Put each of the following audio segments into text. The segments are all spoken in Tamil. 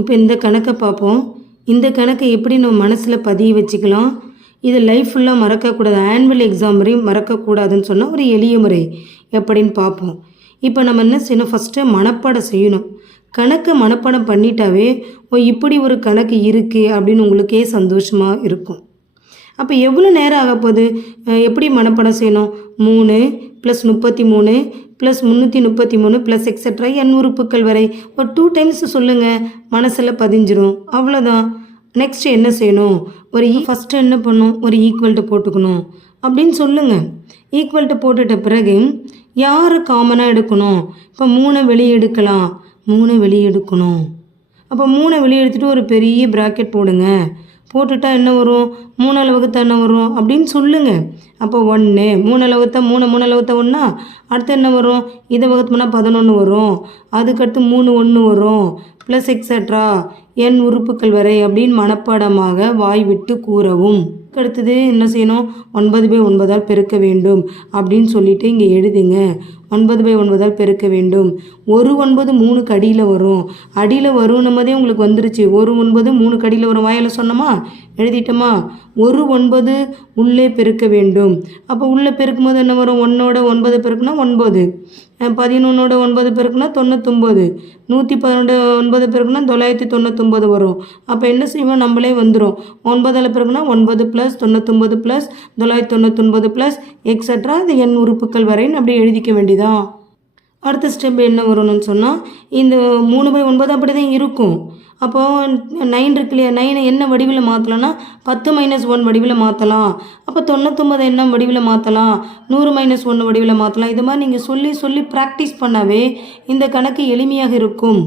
இப்போ இந்த கணக்கை பார்ப்போம். இந்த கணக்கை எப்படி நம்ம மனசில் பதிய வச்சுக்கலாம்? இது லைஃப் ஃபுல்லாக மறக்கக்கூடாது. ஆனுவல் எக்ஸாம் வரையும் மறக்கக்கூடாதுன்னு சொன்னால் ஒரு எளிய முறை எப்படின்னு பார்ப்போம். இப்போ நம்ம என்ன செய்யணும்? ஃபஸ்ட்டு மனப்பாடம் செய்யணும். கணக்கை மனப்பாடம் பண்ணிட்டாவே ஓ இப்படி ஒரு கணக்கு இருக்குது அப்படின்னு உங்களுக்கே சந்தோஷமாக இருக்கும். அப்போ எவ்வளோ நேரம் ஆக போகுது எப்படி மனப்பாடம் செய்யணும்? மூணு ப்ளஸ் முப்பத்தி மூணு ப்ளஸ் முந்நூற்றி முப்பத்தி மூணு ப்ளஸ் எக்ஸட்ரா என் உறுப்புக்கள் வரை. ஒரு டூ டைம்ஸ் சொல்லுங்கள் மனசில் பதிஞ்சிரும். அவ்வளோதான் நெக்ஸ்ட் என்ன செய்யணும்? ஒரு e, ஃபஸ்ட்டு என்ன பண்ணும்? ஒரு ஈக்குவல்ட்டு போட்டுக்கணும். அப்படின்னு சொல்லுங்கள் ஈக்குவல்ட்டு போட்டுட்ட பிறகு யாரை காமனாக எடுக்கணும்? இப்போ மூணை வெளியே எடுக்கலாம். மூணை வெளியே எடுக்கணும். அப்போ மூணை வெளியே எடுத்துகிட்டு ஒரு பெரிய ப்ராக்கெட் போடுங்க. போட்டுட்டா என்ன வரும்? மூணு அளவுக்கு என்ன வரும்? அப்படின்னு சொல்லுங்கள் அப்போ ஒன்று மூணு அளவுத்தா மூணு மூணு அளவுத்தா ஒன்றா அடுத்து என்ன வரும்? இதை வகுத்தோம்னா பதினொன்று வரும். அதுக்கடுத்து மூணு ஒன்று வரும். ப்ளஸ் எக்ஸட்ரா என் உறுப்புகள் வரை அப்படின்னு மனப்பாடமாக வாய் விட்டு கூறவும். அடுத்தது என்ன செய்யணும்? ஒன்பது பை ஒன்பதால் பெருக்க வேண்டும் அப்படின்னு சொல்லிட்டு இங்கே எழுதுங்க. ஒன்பது பை ஒன்பதால் பெருக்க வேண்டும். ஒரு ஒன்பது மூணு கடியில் வரும். அடியில் வரும் உங்களுக்கு வந்துருச்சு. ஒரு ஒன்பது மூணு அடியில் வரும். வாயில் சொன்னோமா? எழுதிட்டோமா? ஒரு ஒன்பது உள்ளே பெருக்க வேண்டும். அப்போ உள்ளே பெருக்கும் போது என்ன வரும்? ஒன்னோட ஒன்பது பெருக்குனா ஒன்பது. பதினொன்னோட ஒன்பது பெருக்குனா தொண்ணூத்தொம்பது நூற்றி பதினொன்று ஒன்பது பெருக்குனா தொள்ளாயிரத்தி தொண்ணூத்தொம்பது வரும். அப்போ என்ன செய்வோம்? நம்மளே வந்துடும் ஒன்பதில் பிறகுனா ஒன்பது ப்ளஸ் தொண்ணூத்தொம்பது ப்ளஸ் தொள்ளாயிரத்தி தொண்ணூத்தொன்பது ப்ளஸ் எக்ஸட்ரா அது எண் உறுப்புக்கள் வரைன்னு அப்படியே எழுதிக்க வேண்டியதான் அடுத்த ஸ்டெப் என்ன வரும்னு சொன்னால் இந்த மூணு பை ஒன்பது அப்படி தான் இருக்கும். அப்போது நைன் இருக்கு இல்லையா? நைனை என்ன வடிவில் மாற்றலாம்னா பத்து மைனஸ் ஒன் வடிவில் மாற்றலாம் அப்போ தொண்ணூத்தொம்பது என்ன வடிவில் மாற்றலாம் நூறு மைனஸ் ஒன்று வடிவில் மாற்றலாம் இது மாதிரி நீங்கள் சொல்லி சொல்லி ப்ராக்டிஸ் பண்ணாவே இந்த கணக்கு எளிமையாக இருக்கும்.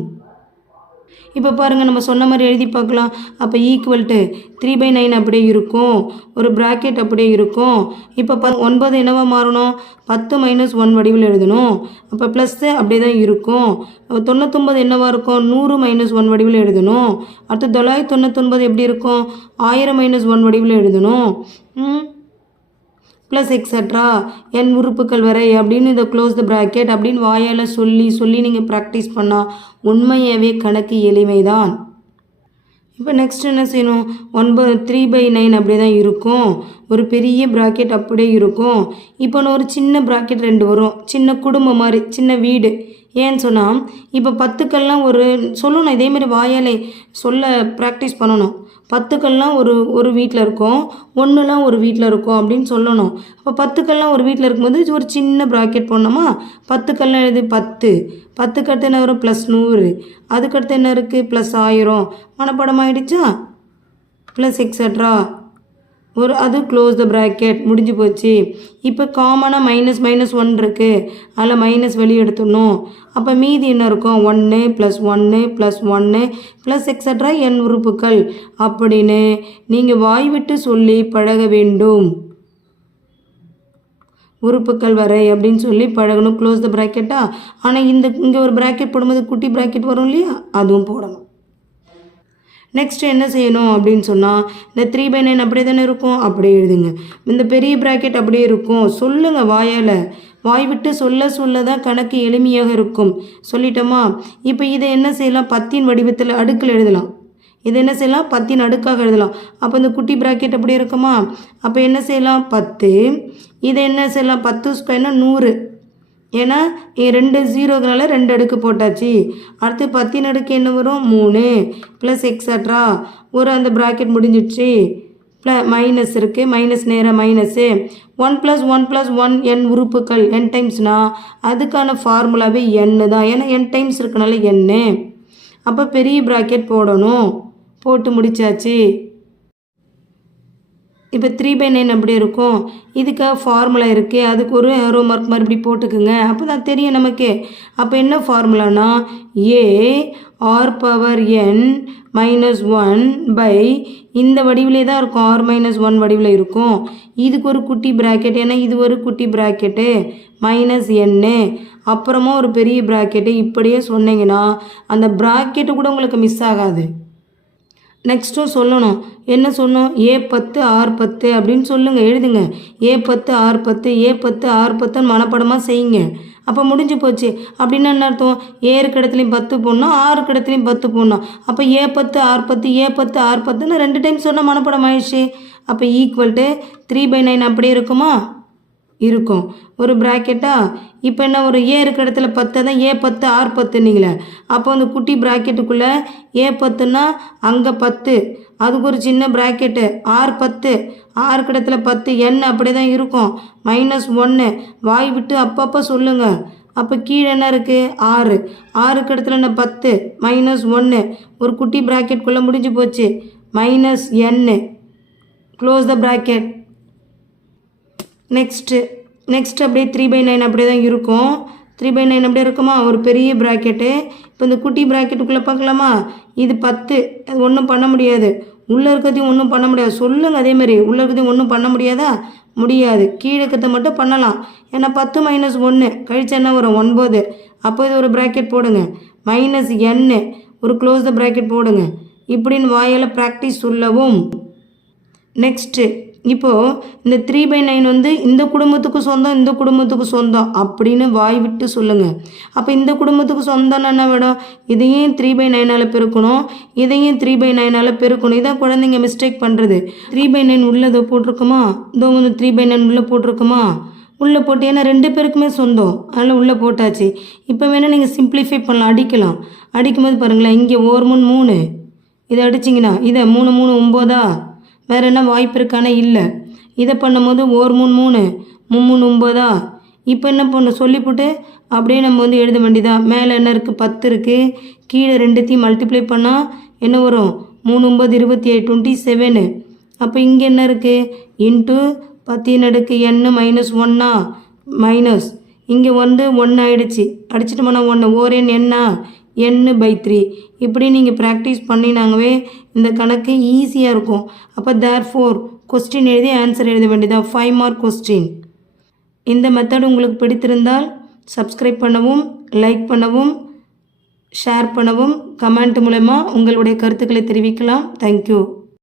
இப்போ பாருங்கள் நம்ம சொன்ன மாதிரி எழுதி பார்க்கலாம். அப்போ equal to three by nine அப்படியே இருக்கும். ஒரு ப்ராக்கெட் அப்படியே இருக்கும். இப்போ ப ஒன்பது என்னவாக மாறணும்? பத்து மைனஸ் ஒன் வடிவில் எழுதணும். அப்போ ப்ளஸ்ஸு அப்படியே தான் இருக்கும். தொண்ணூத்தொம்பது என்னவாக இருக்கும்? நூறு மைனஸ் ஒன் வடிவில் எழுதணும். அடுத்து தொள்ளாயிரத்தி தொண்ணூத்தொன்பது எப்படி இருக்கும்? ஆயிரம் மைனஸ் ஒன் வடிவில் எழுதணும். ம்? ப்ளஸ் எக்ஸட்ரா என் உறுப்புகள் வரை அப்படின்னு இந்த க்ளோஸ் த ப்ராக்கெட் அப்படின்னு வாயால் சொல்லி சொல்லி நீங்கள் ப்ராக்டிஸ் பண்ணால் உண்மையாகவே கணக்கு எளிமைதான். இப்போ நெக்ஸ்ட் என்ன செய்யணும்? ஒன்பது த்ரீ பை நைன் அப்படியே தான் இருக்கும். ஒரு பெரிய ப்ராக்கெட் அப்படியே இருக்கும். இப்போ நான் ஒரு சின்ன ப்ராக்கெட் ரெண்டு வரும். சின்ன குடும்பம் மாதிரி சின்ன வீடு. ஏன்னு சொன்னால் இப்போ பத்துக்கள்லாம் ஒரு சொல்லணும் இதேமாரி வாயாலே சொல்ல ப்ராக்டிஸ் பண்ணணும். பத்துக்கள்லாம் ஒரு ஒரு வீட்டில் இருக்கும் ஒன்றுலாம் ஒரு வீட்டில் இருக்கும் அப்படின்னு சொல்லணும். அப்போ பத்துக்கள்லாம் ஒரு வீட்டில் இருக்கும்போது ஒரு சின்ன ப்ராக்கெட் போடணுமா? பத்துக்கள்லாம் எழுது பத்து. பத்துக்கு அடுத்து என்ன வரும்? ப்ளஸ் நூறு. அதுக்கடுத்து என்ன இருக்குது ப்ளஸ் ஆயிரம். மனப்பாடம் ஆயிடுச்சா? ப்ளஸ் எக்ஸட்ரா ஒரு அது க்ளோஸ் த ப்ராக்கெட் முடிஞ்சு போச்சு. இப்போ காமனாக மைனஸ் மைனஸ் ஒன் இருக்குது அதில் மைனஸ் வெளியே எடுத்துடணும். அப்போ மீதி என்ன இருக்கும்? ஒன்று ப்ளஸ் ஒன்று ப்ளஸ் ஒன்று ப்ளஸ் எக்ஸட்ரா என் உறுப்புக்கள் அப்படின்னு நீங்கள் வாய் விட்டு சொல்லி பழக வேண்டும். உறுப்புக்கள் வரை அப்படின்னு சொல்லி பழகணும். க்ளோஸ் த ப்ராக்கெட்டா ஆனால் இந்த இங்கே ஒரு ப்ராக்கெட் போடும்போது குட்டி ப்ராக்கெட் வரும் இல்லையா? அதுவும் போடணும். நெக்ஸ்ட் என்ன செய்யணும் அப்படின்னு சொன்னால் இந்த த்ரீ பை நைன் அப்படியே தானே இருக்கும்? அப்படியே எழுதுங்க. இந்த பெரிய ப்ராக்கெட் அப்படியே இருக்கும். சொல்லுங்கள் வாயால். வாய் விட்டு சொல்ல சொல்ல தான் கணக்கு எளிமையாக இருக்கும். சொல்லிட்டோமா? இப்போ இதை என்ன செய்யலாம்? பத்தின் வடிவத்தில் அடுக்கில் எழுதலாம். இதை என்ன செய்யலாம்? பத்தின் அடுக்காக எழுதலாம். அப்போ இந்த குட்டி ப்ராக்கெட் அப்படியே இருக்குமா? அப்போ என்ன செய்யலாம்? பத்து. இதை என்ன செய்யலாம்? பத்து ஸ்கொயர்னால் நூறு. ஏன்னா ரெண்டு ஜீரோக்கனால ரெண்டு அடுக்கு போட்டாச்சு. அடுத்து பத்தின் அடுக்கு என்ன வரும்? மூணு. ப்ளஸ் எக்ஸட்ரா ஒரு அந்த ப்ராக்கெட் முடிஞ்சிடுச்சு. ப்ள மைனஸ் இருக்குது மைனஸ் நேராக minus one plus one plus one n உறுப்புக்கள் என் டைம்ஸ்னால் அதுக்கான ஃபார்முலாவே எண்ணு தான். ஏன்னா என் டைம்ஸ் இருக்கனால எண்ணு அப்போ பெரிய ப்ராக்கெட் போடணும். போட்டு முடிச்சாச்சு. இப்போ த்ரீ பை நைன் அப்படி இருக்கும். இதுக்காக ஃபார்முலா இருக்குது அதுக்கு ஒரு ஏரோ மார்க் மறுபடி போட்டுக்குங்க. அப்போ தான் தெரியும் நமக்கு. அப்போ என்ன ஃபார்முலானா a r power n minus one by இந்த வடிவிலே தான் இருக்கும். ஆர் மைனஸ் ஒன் வடிவில் இருக்கும். இதுக்கு ஒரு குட்டி ப்ராக்கெட் ஏன்னா இது ஒரு குட்டி ப்ராக்கெட்டு மைனஸ் என்னு அப்புறமா ஒரு பெரிய ப்ராக்கெட்டு இப்படியே சொன்னீங்கன்னா அந்த ப்ராக்கெட்டு கூட உங்களுக்கு மிஸ் ஆகாது. நெக்ஸ்ட்டும் சொல்லணும். என்ன சொன்னோம்? ஏ பத்து ஆறு பத்து அப்படின்னு சொல்லுங்கள் எழுதுங்க. ஏ பத்து ஆறு பத்து ஏ பத்து ஆறு பத்துன்னு மனப்படமாக செய்யுங்க. அப்போ முடிஞ்சு போச்சு. அப்படின்னா என்ன அர்த்தம்? ஏறு இடத்துலையும் பத்து போடணும் ஆறு இடத்துலையும் பத்து போடணும். அப்போ ஏ பத்து ஆறு பத்து ஏ பத்து ஆறு பத்துன்னு ரெண்டு டைம் சொன்னால் மனப்படம் ஆயிடுச்சு. அப்போ equal to three by nine அப்படியே இருக்குமா? இருக்கும். ஒரு ப்ராக்கெட்டாக இப்போ என்ன ஒரு ஏ இருக்கிற இடத்துல பத்து தான் ஏ பத்து ஆறு பத்துன்னீங்களே. அப்போ அந்த குட்டி ப்ராக்கெட்டுக்குள்ளே ஏ பத்துன்னா அங்கே பத்து. அதுக்கு ஒரு சின்ன ப்ராக்கெட்டு ஆறு பத்து. ஆறு இடத்துல பத்து எண் அப்படி தான் இருக்கும். மைனஸ் ஒன்று வாய் விட்டு அப்பப்போ சொல்லுங்கள் அப்போ கீழே என்ன இருக்குது ஆறு ஆறுக்கு இடத்துல என்ன பத்து? மைனஸ் ஒன்று ஒரு குட்டி ப்ராக்கெட்குள்ளே முடிஞ்சு போச்சு. Minus n close the bracket next next அப்படியே த்ரீ பை நைன் அப்படியே தான் இருக்கும். த்ரீ பை நைன் அப்படியே இருக்குமா? ஒரு பெரிய ப்ராக்கெட்டு இப்போ இந்த குட்டி ப்ராக்கெட்டுக்குள்ளே பார்க்கலாமா? இது பத்து. அது ஒன்றும் பண்ண முடியாது. உள்ளே இருக்கிறதையும் ஒன்றும் பண்ண முடியாது. சொல்லுங்கள் அதேமாரி உள்ளே இருக்கிறதையும் ஒன்றும் பண்ண முடியாதா? முடியாது. கீழே இருக்கிறத மட்டும் பண்ணலாம். ஏன்னா பத்து மைனஸ் ஒன்று கழிச்சா என்ன வரும்? ஒன்பது. அப்போ இது ஒரு ப்ராக்கெட் போடுங்க. மைனஸ் என்னு ஒரு க்ளோஸ் த ப்ராக்கெட் போடுங்க. இப்படின்னு வாயால் ப்ராக்டிஸ் சொல்லவும். நெக்ஸ்ட்டு இப்போது இந்த த்ரீ பை நைன் வந்து இந்த குடும்பத்துக்கு சொந்தம் இந்த குடும்பத்துக்கு சொந்தம் அப்படின்னு வாய் விட்டு சொல்லுங்கள் அப்போ இந்த குடும்பத்துக்கு சொந்தம்னு என்ன வேணும் இதையும் த்ரீ பை நைனால் பெருக்கணும் இதையும் த்ரீ பை நைனால் பெருக்கணும். இதான் குழந்தைங்க மிஸ்டேக் பண்ணுறது த்ரீ பை நைன் உள்ளதை போட்டிருக்குமா? இதோ வந்து த்ரீ பை நைன் உள்ளே போட்டிருக்குமா? உள்ளே போட்டு ஏன்னா ரெண்டு பேருக்குமே சொந்தம். அதனால் உள்ளே போட்டாச்சு. இப்போ வேணால் நீங்கள் சிம்பிளிஃபை பண்ணலாம் அடிக்கலாம். அடிக்கும்போது பாருங்களேன் இங்கே ஓர் மூணு மூணு. இதை அடிச்சிங்கன்னா இதை மூணு மூணு ஒம்போதா? வேறு என்ன வாய்ப்பு இருக்கானே இல்லை. இதை பண்ணும்போது ஓர் மூணு மூணு மும்மூணு ஒம்போதா? இப்போ என்ன பண்ண சொல்லிவிட்டு அப்படியே நம்ம வந்து எழுத வேண்டியதான் மேலே என்ன இருக்குது பத்து இருக்குது கீழே ரெண்டுத்தையும் மல்டிப்ளை பண்ணால் என்ன வரும்? மூணு ஒம்பது இருபத்தி ஏழு டுவெண்ட்டி செவனு அப்போ இங்கே என்ன இருக்குது இன்ட்டு பத்தின் அடுக்கு என்னு மைனஸ் ஒன்னா மைனஸ் இங்கே வந்து ஒன்று ஆயிடுச்சு. அடிச்சிட்டோம்னா ஒன்று ஓரேன் என்ன என்னு பை த்ரீ இப்படி நீங்கள் ப்ராக்டிஸ் பண்ணினாங்கவே இந்த கணக்கு ஈஸியாக இருக்கும். அப்போ தேர் ஃபோர் கொஸ்டின் எழுதி ஆன்சர் எழுத வேண்டியதான் ஃபைவ் மார்க் கொஸ்டின் இந்த மெத்தட் உங்களுக்கு பிடித்திருந்தால் சப்ஸ்கிரைப் பண்ணவும் லைக் பண்ணவும் ஷேர் பண்ணவும் கமெண்ட் மூலமாக உங்களுடைய கருத்துக்களை தெரிவிக்கலாம். தேங்க்யூ